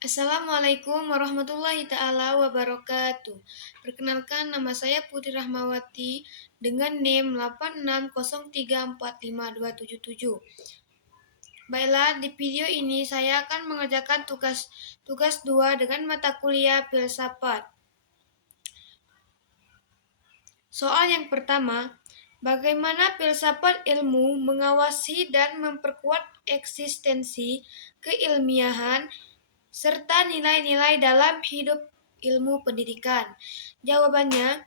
Assalamualaikum warahmatullahi ta'ala wabarakatuh. Perkenalkan, nama saya Putri Rahmawati dengan NIM 8603452277. Baiklah, di video ini saya akan mengerjakan tugas 2 dengan mata kuliah filsafat. Soal yang pertama, bagaimana filsafat ilmu mengawasi dan memperkuat eksistensi keilmiahan serta nilai-nilai dalam hidup ilmu pendidikan? Jawabannya,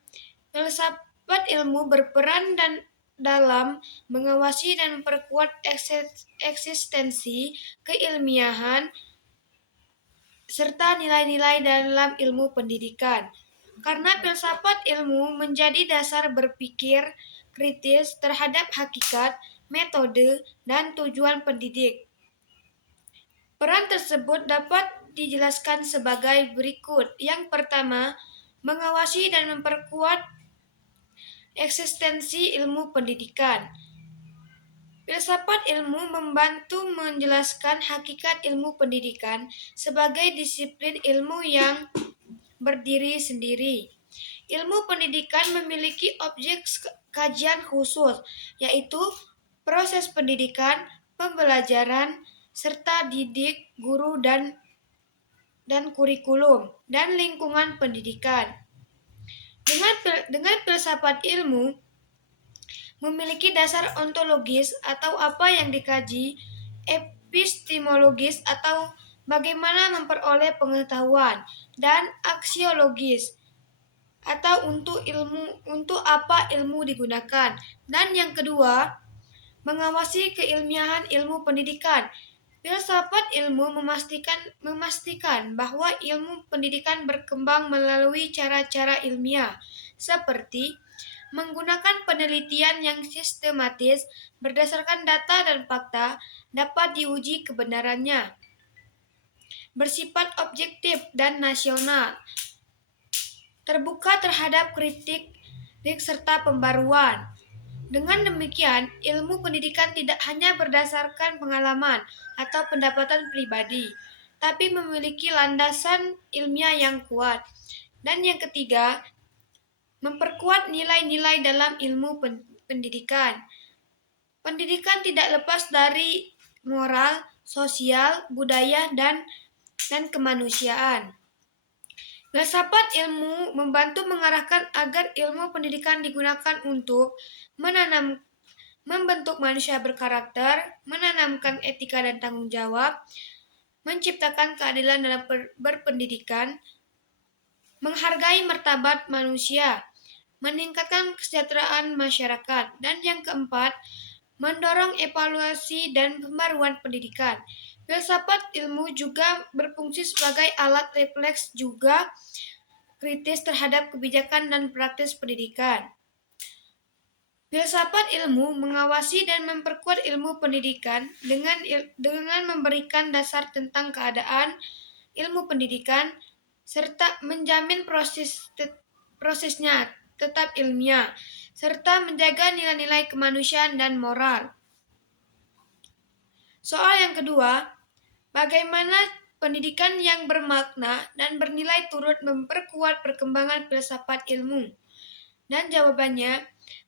filsafat ilmu berperan dalam mengawasi dan memperkuat eksistensi keilmiahan serta nilai-nilai dalam ilmu pendidikan. Karena filsafat ilmu menjadi dasar berpikir kritis terhadap hakikat, metode, dan tujuan pendidik. Peran tersebut dapat dijelaskan sebagai berikut. Yang pertama, mengawasi dan memperkuat eksistensi ilmu pendidikan. Filsafat ilmu membantu menjelaskan hakikat ilmu pendidikan sebagai disiplin ilmu yang berdiri sendiri. Ilmu pendidikan memiliki objek kajian khusus, yaitu proses pendidikan, pembelajaran, serta didik, guru, dan kurikulum, dan lingkungan pendidikan. Dengan filsafat ilmu memiliki dasar ontologis atau apa yang dikaji, epistemologis atau bagaimana memperoleh pengetahuan, dan aksiologis atau untuk apa ilmu digunakan. Dan yang kedua, mengawasi keilmiahan ilmu pendidikan. Filsafat ilmu memastikan bahwa ilmu pendidikan berkembang melalui cara-cara ilmiah, seperti menggunakan penelitian yang sistematis berdasarkan data dan fakta dapat diuji kebenarannya, bersifat objektif dan nasional, terbuka terhadap kritik serta pembaruan. Dengan demikian, ilmu pendidikan tidak hanya berdasarkan pengalaman atau pendapatan pribadi, tapi memiliki landasan ilmiah yang kuat. Dan yang ketiga, memperkuat nilai-nilai dalam ilmu pendidikan. Pendidikan tidak lepas dari moral, sosial, budaya, dan kemanusiaan. Filsafat ilmu membantu mengarahkan agar ilmu pendidikan digunakan untuk membentuk manusia berkarakter, menanamkan etika dan tanggung jawab, menciptakan keadilan dalam berpendidikan, menghargai martabat manusia, meningkatkan kesejahteraan masyarakat, dan yang keempat, mendorong evaluasi dan pembaruan pendidikan. Filsafat ilmu juga berfungsi sebagai alat refleks juga kritis terhadap kebijakan dan praktis pendidikan. Filsafat ilmu mengawasi dan memperkuat ilmu pendidikan dengan memberikan dasar tentang keadaan ilmu pendidikan serta menjamin prosesnya tetap ilmiah serta menjaga nilai-nilai kemanusiaan dan moral. Soal yang kedua, bagaimana pendidikan yang bermakna dan bernilai turut memperkuat perkembangan filsafat ilmu? Dan jawabannya,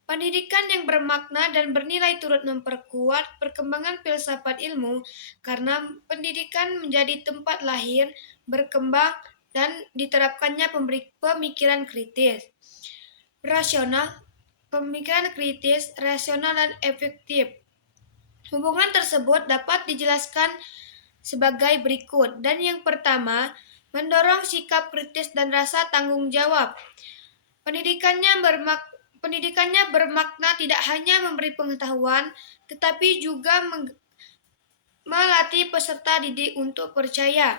pendidikan yang bermakna dan bernilai turut memperkuat perkembangan filsafat ilmu karena pendidikan menjadi tempat lahir, berkembang, dan diterapkannya pemikiran kritis, rasional, dan efektif. Hubungan tersebut dapat dijelaskan sebagai berikut. Dan yang pertama, mendorong sikap kritis dan rasa tanggung jawab. Pendidikannya bermakna tidak hanya memberi pengetahuan, tetapi juga melatih peserta didik untuk percaya,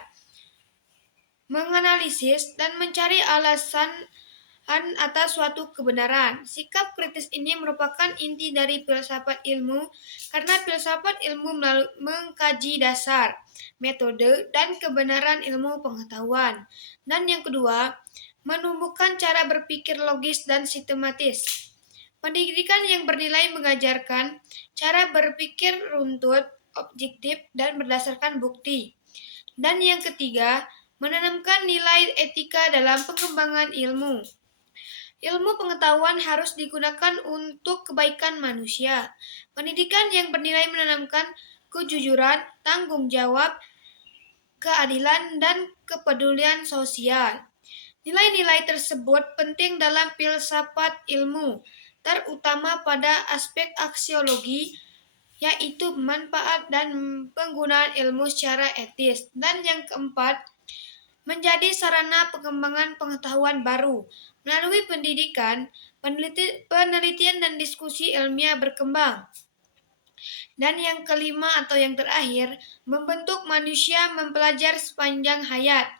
menganalisis, dan mencari alasan atas suatu kebenaran. Sikap kritis ini merupakan inti dari filsafat ilmu karena filsafat ilmu mengkaji dasar, metode, dan kebenaran ilmu pengetahuan. Dan yang kedua, menumbuhkan cara berpikir logis dan sistematis. Pendidikan yang bernilai mengajarkan cara berpikir runtut, objektif, dan berdasarkan bukti. Dan yang ketiga, menanamkan nilai etika dalam pengembangan ilmu. Ilmu pengetahuan harus digunakan untuk kebaikan manusia. Pendidikan yang bernilai menanamkan kejujuran, tanggung jawab, keadilan, dan kepedulian sosial. Nilai-nilai tersebut penting dalam filsafat ilmu, terutama pada aspek aksiologi, yaitu manfaat dan penggunaan ilmu secara etis. Dan yang keempat, menjadi sarana pengembangan pengetahuan baru. Melalui pendidikan, penelitian dan diskusi ilmiah berkembang. Dan yang kelima atau yang terakhir, membentuk manusia mempelajari sepanjang hayat.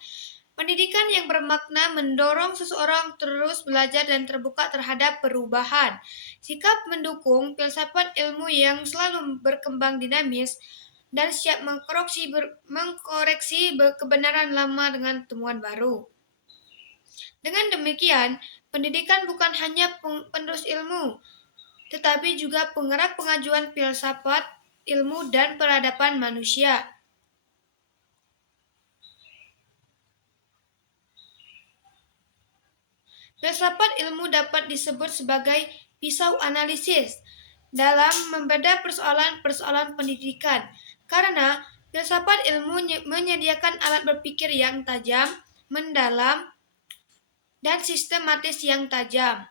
Pendidikan yang bermakna mendorong seseorang terus belajar dan terbuka terhadap perubahan. Sikap mendukung filsafat ilmu yang selalu berkembang dinamis dan siap mengkoreksi kebenaran lama dengan temuan baru. Dengan demikian, pendidikan bukan hanya penerus ilmu, tetapi juga penggerak pengajuan filsafat, ilmu, dan peradaban manusia. Filsafat ilmu dapat disebut sebagai pisau analisis dalam membedah persoalan-persoalan pendidikan, karena filsafat ilmu menyediakan alat berpikir yang tajam, mendalam, dan sistematis yang tajam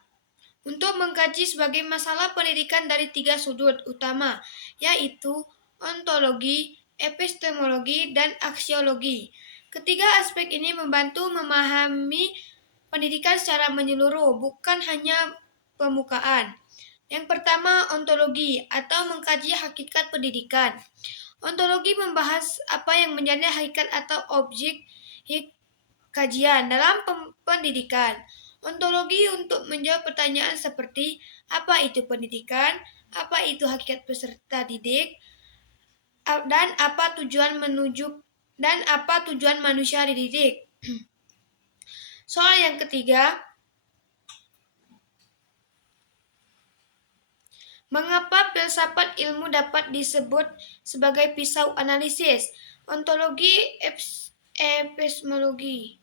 untuk mengkaji sebagai masalah pendidikan dari tiga sudut utama, yaitu ontologi, epistemologi, dan aksiologi. Ketiga aspek ini membantu memahami pendidikan secara menyeluruh, bukan hanya permukaan. Yang pertama, ontologi atau mengkaji hakikat pendidikan. Ontologi membahas apa yang menjadi hakikat atau objek kajian dalam pendidikan. Ontologi untuk menjawab pertanyaan seperti apa itu pendidikan, apa itu hakikat peserta didik, dan apa tujuan manusia dididik. Soal yang ketiga, mengapa filsafat ilmu dapat disebut sebagai pisau analisis? Ontologi, epistemologi.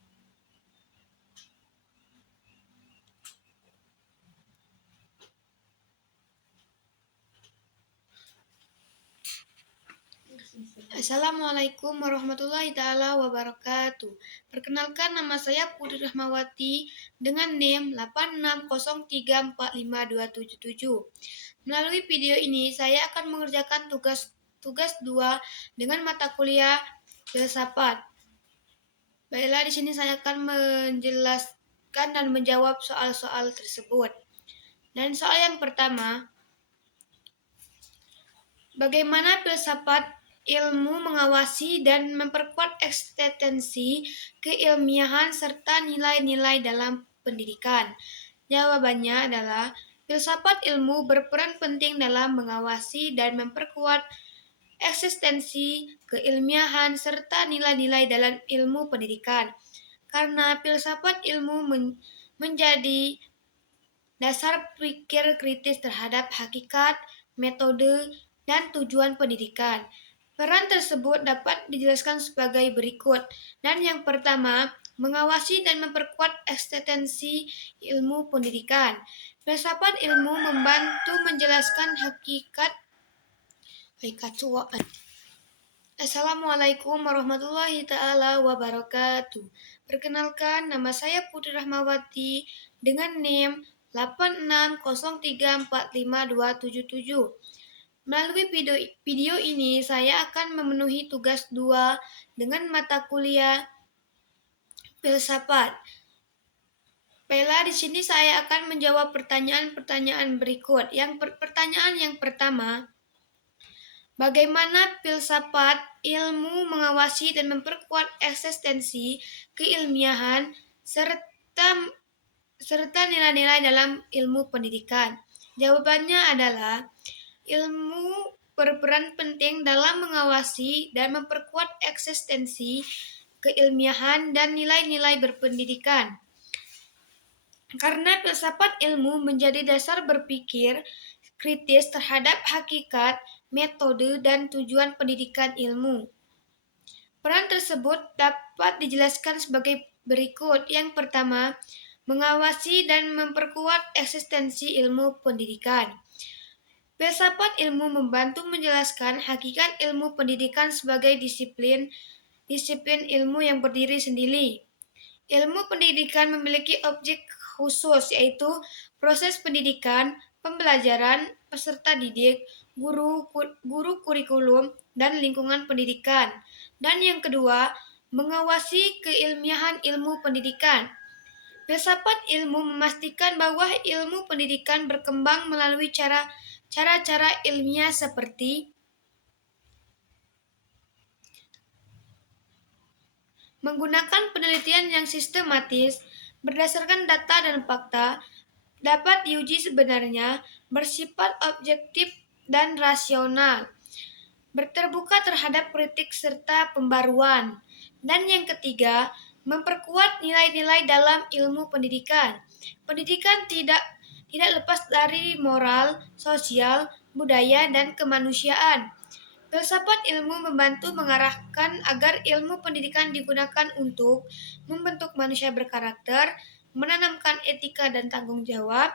Assalamualaikum warahmatullahi taala wabarakatuh. Perkenalkan, nama saya Putri Rahmawati dengan NIM 8603452777. Melalui video ini saya akan mengerjakan tugas 2 dengan mata kuliah filsafat. Baiklah, di sini saya akan menjelaskan dan menjawab soal-soal tersebut. Dan soal yang pertama, bagaimana filsafat ilmu mengawasi dan memperkuat eksistensi keilmiahan serta nilai-nilai dalam pendidikan? Jawabannya adalah filsafat ilmu berperan penting dalam mengawasi dan memperkuat eksistensi keilmiahan serta nilai-nilai dalam ilmu pendidikan. Karena filsafat ilmu menjadi dasar pikir kritis terhadap hakikat, metode, dan tujuan pendidikan. Peran tersebut dapat dijelaskan sebagai berikut. Dan yang pertama, mengawasi dan memperkuat eksistensi ilmu pendidikan. Filsafat ilmu membantu menjelaskan hakikat. Assalamualaikum warahmatullahi taala wabarakatuh. Perkenalkan, nama saya Putri Rahmawati dengan NIM 8603452777. Melalui video ini, saya akan memenuhi tugas 2 dengan mata kuliah filsafat. Baiklah, di sini saya akan menjawab pertanyaan-pertanyaan berikut. Pertanyaan yang pertama, bagaimana filsafat ilmu mengawasi dan memperkuat eksistensi keilmiahan serta nilai-nilai dalam ilmu pendidikan? Jawabannya adalah ilmu berperan penting dalam mengawasi dan memperkuat eksistensi keilmiahan dan nilai-nilai berpendidikan. Karena filsafat ilmu menjadi dasar berpikir kritis terhadap hakikat, metode, dan tujuan pendidikan ilmu. Peran tersebut dapat dijelaskan sebagai berikut. Yang pertama, mengawasi dan memperkuat eksistensi ilmu pendidikan. Filsafat ilmu membantu menjelaskan hakikat ilmu pendidikan sebagai disiplin ilmu yang berdiri sendiri. Ilmu pendidikan memiliki objek khusus, yaitu proses pendidikan, pembelajaran, peserta didik, guru kurikulum, dan lingkungan pendidikan. Dan yang kedua, mengawasi keilmiahan ilmu pendidikan. Filsafat ilmu memastikan bahwa ilmu pendidikan berkembang melalui cara-cara ilmiah seperti menggunakan penelitian yang sistematis, berdasarkan data dan fakta, dapat diuji sebenarnya, bersifat objektif dan rasional, berterbuka terhadap kritik serta pembaruan. Dan yang ketiga, memperkuat nilai-nilai dalam ilmu pendidikan. Pendidikan tidak lepas dari moral, sosial, budaya, dan kemanusiaan. Filsafat ilmu membantu mengarahkan agar ilmu pendidikan digunakan untuk membentuk manusia berkarakter, menanamkan etika dan tanggung jawab,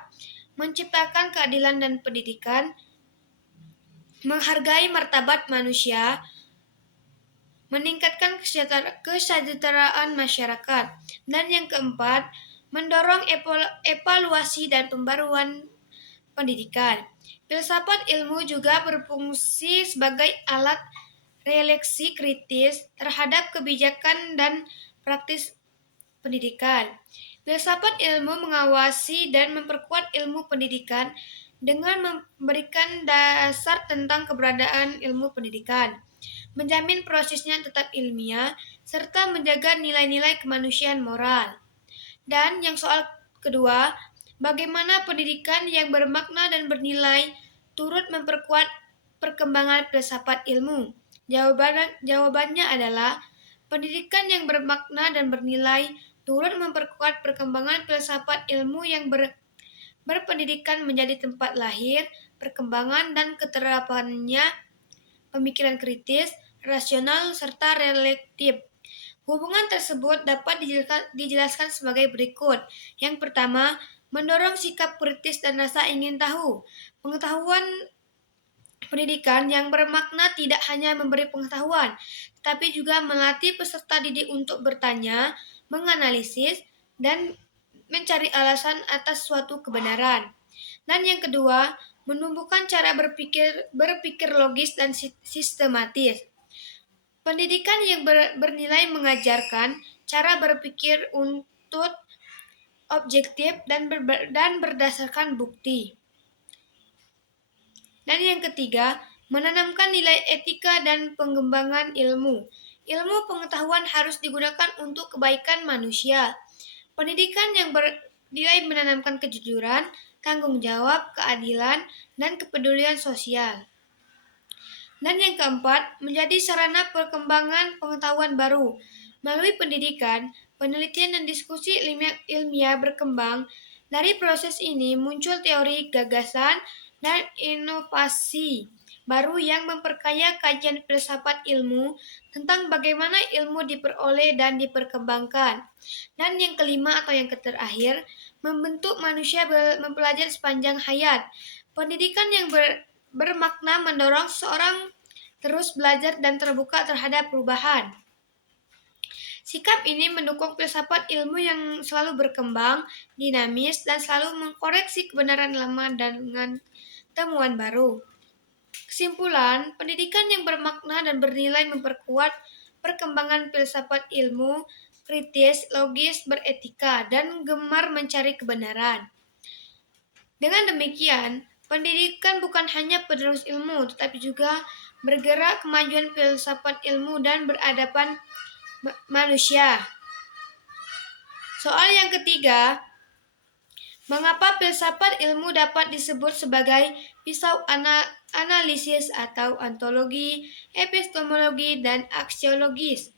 menciptakan keadilan dan pendidikan, menghargai martabat manusia, meningkatkan kesejahteraan masyarakat. Dan yang keempat, mendorong evaluasi dan pembaruan pendidikan. Filsafat ilmu juga berfungsi sebagai alat refleksi kritis terhadap kebijakan dan praktis pendidikan. Filsafat ilmu mengawasi dan memperkuat ilmu pendidikan dengan memberikan dasar tentang keberadaan ilmu pendidikan, menjamin prosesnya tetap ilmiah, serta menjaga nilai-nilai kemanusiaan moral. Dan yang soal kedua, bagaimana pendidikan yang bermakna dan bernilai turut memperkuat perkembangan filsafat ilmu? Jawabannya adalah pendidikan yang bermakna dan bernilai turut memperkuat perkembangan filsafat ilmu yang berpendidikan menjadi tempat lahir, perkembangan dan keterapannya pemikiran kritis, rasional, serta reflektif. Hubungan tersebut dapat dijelaskan sebagai berikut. Yang pertama, mendorong sikap kritis dan rasa ingin tahu. Pengetahuan pendidikan yang bermakna tidak hanya memberi pengetahuan, tetapi juga melatih peserta didik untuk bertanya, menganalisis, dan mencari alasan atas suatu kebenaran. Dan yang kedua, menumbuhkan cara berpikir logis dan sistematis. Pendidikan yang bernilai mengajarkan cara berpikir untuk objektif dan berdasarkan bukti. Dan yang ketiga, menanamkan nilai etika dan pengembangan ilmu. Ilmu pengetahuan harus digunakan untuk kebaikan manusia. Pendidikan yang bernilai menanamkan kejujuran, tanggung jawab, keadilan, dan kepedulian sosial. Dan yang keempat, menjadi sarana perkembangan pengetahuan baru. Melalui pendidikan, penelitian dan diskusi ilmiah berkembang. Dari proses ini muncul teori, gagasan, dan inovasi baru yang memperkaya kajian filsafat ilmu tentang bagaimana ilmu diperoleh dan diperkembangkan. Dan yang kelima atau yang terakhir, membentuk manusia mempelajari sepanjang hayat. Pendidikan yang bermakna mendorong seorang terus belajar dan terbuka terhadap perubahan. Sikap ini mendukung filsafat ilmu yang selalu berkembang, dinamis, dan selalu mengkoreksi kebenaran lama dengan temuan baru. Kesimpulan, pendidikan yang bermakna dan bernilai memperkuat perkembangan filsafat ilmu, kritis, logis, beretika, dan gemar mencari kebenaran. Dengan demikian, pendidikan bukan hanya penerus ilmu, tetapi juga bergerak kemajuan filsafat ilmu dan beradaban manusia. Soal yang ketiga, mengapa filsafat ilmu dapat disebut sebagai pisau analisis atau ontologi, epistemologi, dan aksiologis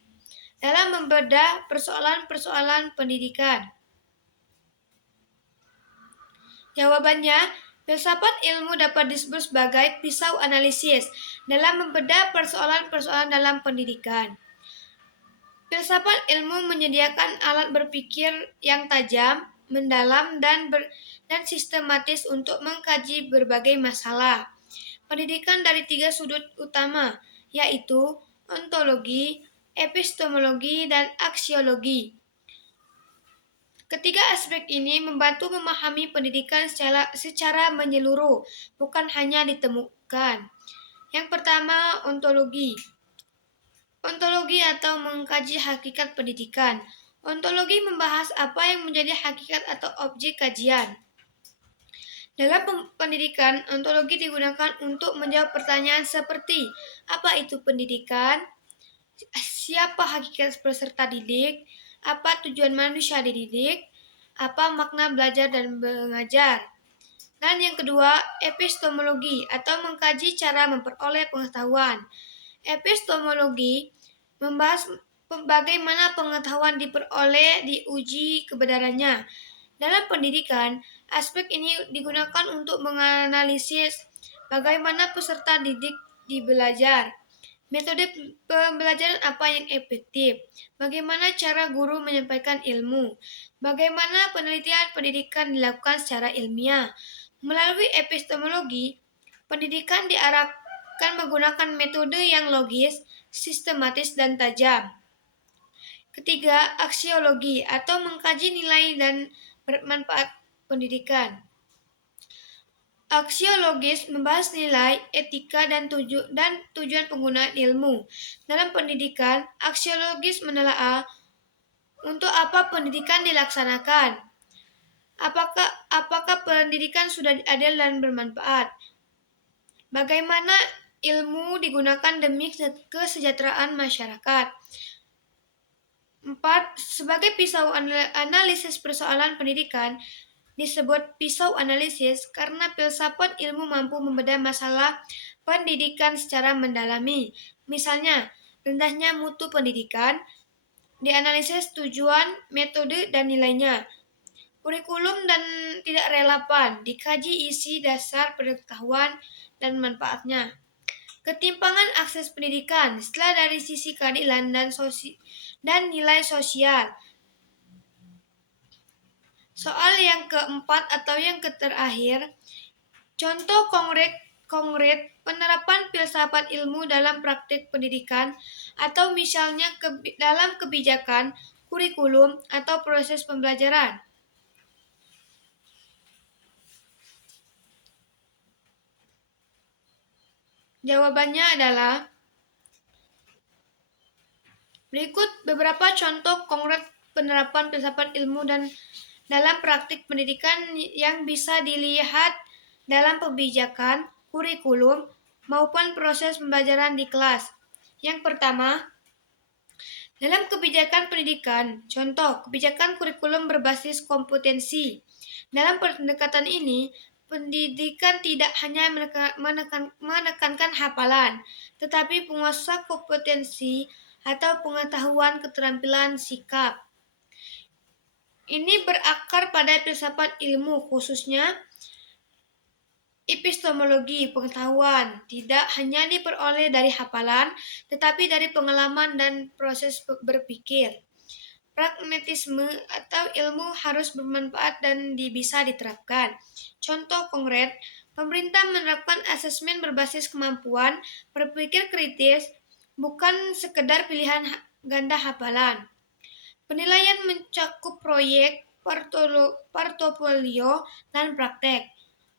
dalam membedah persoalan-persoalan pendidikan? Jawabannya, filsafat ilmu dapat disebut sebagai pisau analisis dalam membedah persoalan-persoalan dalam pendidikan. Filsafat ilmu menyediakan alat berpikir yang tajam, mendalam, dan sistematis untuk mengkaji berbagai masalah. Pendidikan dari 3 sudut utama, yaitu ontologi, epistemologi, dan aksiologi. Ketiga aspek ini membantu memahami pendidikan secara menyeluruh, bukan hanya ditemukan. Yang pertama, ontologi. Ontologi atau mengkaji hakikat pendidikan. Ontologi membahas apa yang menjadi hakikat atau objek kajian. Dalam pendidikan, ontologi digunakan untuk menjawab pertanyaan seperti apa itu pendidikan, siapa hakikat peserta didik, apa tujuan manusia dididik, apa makna belajar dan mengajar. Dan yang kedua, epistemologi atau mengkaji cara memperoleh pengetahuan. Epistemologi membahas bagaimana pengetahuan diperoleh, diuji kebenarannya. Dalam pendidikan, aspek ini digunakan untuk menganalisis bagaimana peserta didik belajar, metode pembelajaran apa yang efektif, bagaimana cara guru menyampaikan ilmu, bagaimana penelitian pendidikan dilakukan secara ilmiah. Melalui epistemologi, pendidikan diarahkan menggunakan metode yang logis, sistematis, dan tajam. Ketiga, aksiologi atau mengkaji nilai dan bermanfaat pendidikan. Aksiologis membahas nilai, etika, dan tujuan penggunaan ilmu. Dalam pendidikan, aksiologis menelaah untuk apa pendidikan dilaksanakan. Apakah pendidikan sudah adil dan bermanfaat? Bagaimana ilmu digunakan demi kesejahteraan masyarakat? 4. Sebagai pisau analisis persoalan pendidikan, disebut pisau analisis karena filsafat ilmu mampu membedah masalah pendidikan secara mendalami. Misalnya, rendahnya mutu pendidikan, dianalisis tujuan, metode, dan nilainya. Kurikulum dan tidak relevan, dikaji isi dasar pengetahuan dan manfaatnya. Ketimpangan akses pendidikan setelah dari sisi keadilan dan nilai sosial. Soal yang keempat atau yang terakhir, contoh konkret penerapan filsafat ilmu dalam praktik pendidikan atau misalnya dalam kebijakan, kurikulum, atau proses pembelajaran. Jawabannya adalah berikut beberapa contoh konkret penerapan filsafat ilmu dan dalam praktik pendidikan yang bisa dilihat dalam kebijakan, kurikulum, maupun proses pembelajaran di kelas. Yang pertama, dalam kebijakan pendidikan, contoh kebijakan kurikulum berbasis kompetensi. Dalam pendekatan ini, pendidikan tidak hanya menekankan hafalan, tetapi penguasaan kompetensi atau pengetahuan keterampilan sikap. Ini berakar pada filsafat ilmu, khususnya epistemologi pengetahuan. Tidak hanya diperoleh dari hafalan, tetapi dari pengalaman dan proses berpikir. Pragmatisme atau ilmu harus bermanfaat dan bisa diterapkan. Contoh konkret, pemerintah menerapkan asesmen berbasis kemampuan berpikir kritis, bukan sekedar pilihan ganda hafalan. Penilaian mencakup proyek, portofolio, dan praktek.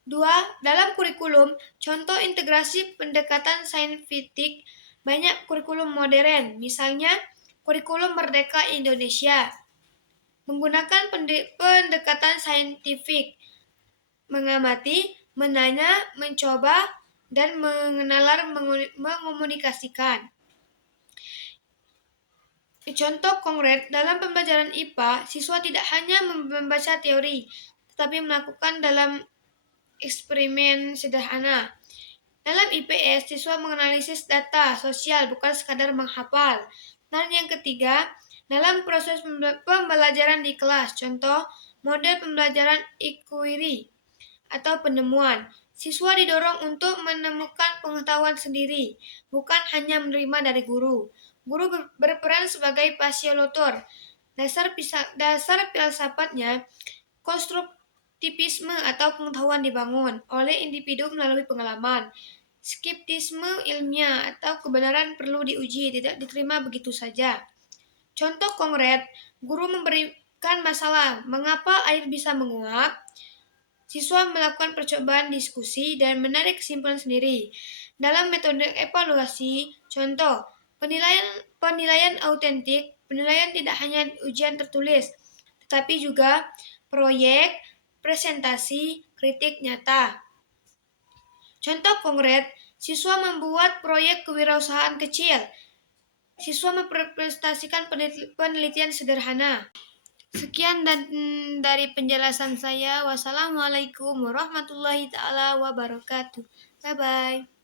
2. Dalam kurikulum, contoh integrasi pendekatan saintifik banyak kurikulum modern, misalnya kurikulum Merdeka Indonesia, menggunakan pendekatan saintifik, mengamati, menanya, mencoba, dan mengomunikasikan. Contoh konkret, dalam pembelajaran IPA, siswa tidak hanya membaca teori, tetapi melakukan dalam eksperimen sederhana. Dalam IPS, siswa menganalisis data sosial, bukan sekadar menghafal. Dan yang ketiga, dalam proses pembelajaran di kelas, contoh model pembelajaran inquiry atau penemuan. Siswa didorong untuk menemukan pengetahuan sendiri, bukan hanya menerima dari guru. Guru berperan sebagai fasilitator. Dasar filsafatnya, konstruktivisme atau pengetahuan dibangun oleh individu melalui pengalaman. Skeptisme ilmiah atau kebenaran perlu diuji, tidak diterima begitu saja. Contoh konkret, guru memberikan masalah, mengapa air bisa menguap? Siswa melakukan percobaan diskusi dan menarik kesimpulan sendiri. Dalam metode evaluasi, contoh, penilaian autentik, penilaian tidak hanya ujian tertulis, tetapi juga proyek, presentasi, kritik nyata. Contoh konkret, siswa membuat proyek kewirausahaan kecil. Siswa mempresentasikan penelitian sederhana. Sekian dari penjelasan saya. Wassalamualaikum warahmatullahi taala wabarakatuh. Bye bye.